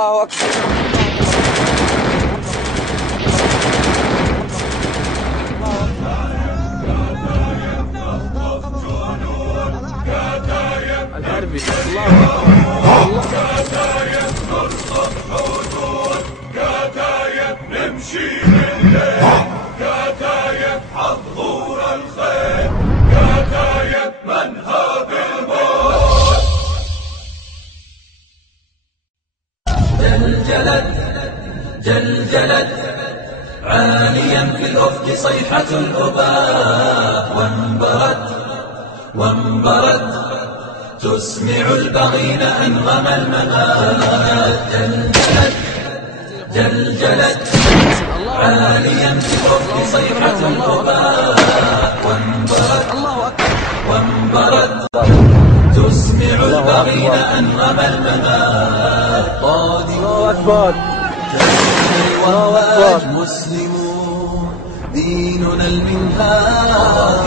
الله أكبر. الحربي كتايب نرصد حدود، كتايب نمشي بالليل، كتايب حظور الخيل، كتايب منهى بالموت. جلجلت عاليا في الأفق صيحة الأباء، وانبرت تسمع البغين أنغم الممات. جلجلت عاليا في الأفق صيحة الأباء، وانبرت تسمع البغين أنغم الممات. الله أكبر. والأمواج مسلمون ديننا المنهاج.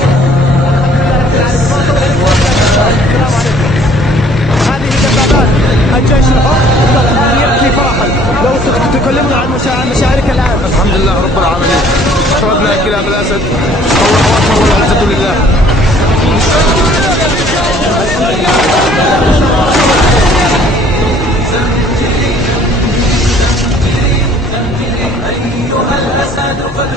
هذه دبابات الجيش الحر الآن يبكي فرحا. لو تكلمنا عن مشاعرك الآن. الحمد لله رب العالمين، أخرجنا كلاب الأسد والله أكبر والعزة لله. أيها الأسد قد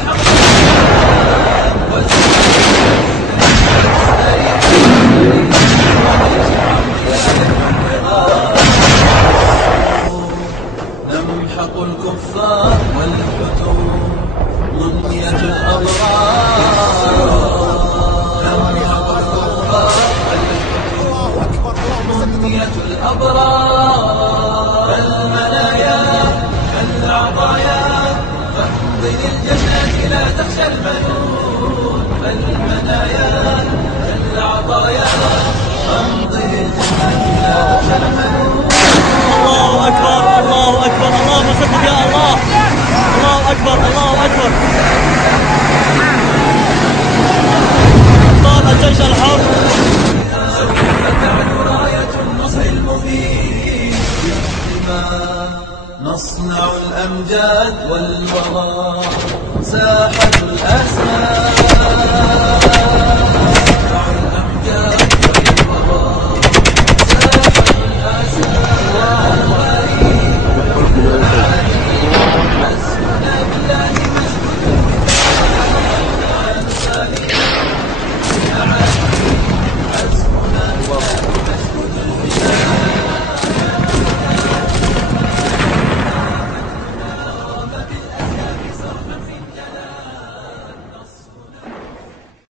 نمحق الكفار والحدود، منية الأبرار. نمحق الكفار والحدود، منية الأبرار. المنايا كالعطايا فامضي للجنة لا تخشى المنون. المنايا كالعطايا فامضي للجنة لا تخشى المنون. الله أكبر الله أكبر، اللهم صل يا الله. الله أكبر الله أكبر. أبطال الجيش الحر. سوف تعلو راية النصر المبين، بما نصنع الأمجاد والوراء. ساحة